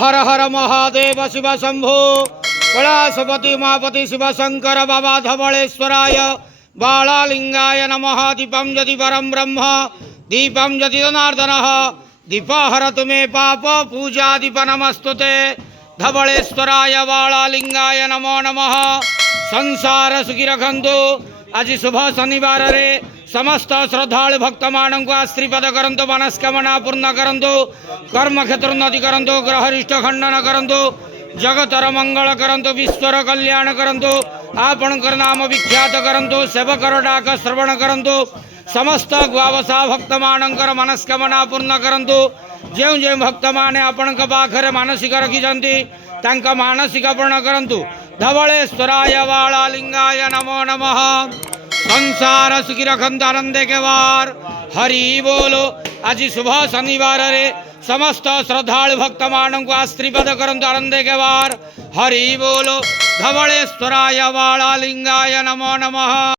हर हर महादेव शिव शंभो कैलासपति उमापति शिव शंकर बाबा धवलेश्वराय बालालिंगाय नमः। दीपं यदि परम ब्रह्म दीपं यदि जनार्दन दीपहरतु मे पाप पूजा दीप नमस्तुते। धवलेश्वराय बालालिंगाय नमो नमः। संसार सुखी रखंतु। आज शुभ शनिवार रे समस्त श्रद्धालु भक्त मान को आशीर्वाद करंतु, मनस्कामना पूर्ण करंतु, कर्म क्षेत्र उन्नति करंतु, ग्रहरिष्ट खंडन करंतु, जगतर मंगल करंतु, विश्वर कल्याण करंतु, आपणकर नाम विख्यात करंतु, सेवकर डाक श्रवण करंतु, समस्त ग्वावसा भक्त मानकर मनस्कामना पूर्ण करंतु। जो जो भक्त माने आपण पाखरे मानसिक रखिछंती तांका मानसिक पूर्ण करंतु। धवलेश्वराय बालालिंगाय नमो नमः। संसार सुखी रखंत आनंदे के वार हरि बोलो। आज शुभ शनिवार रे समस्त श्रद्धालु भक्त मान को आशीर्वाद करंतु, आनंदे के वार हरि बोलो। धवलेश्वराय बालालिंगाय नमो नमः।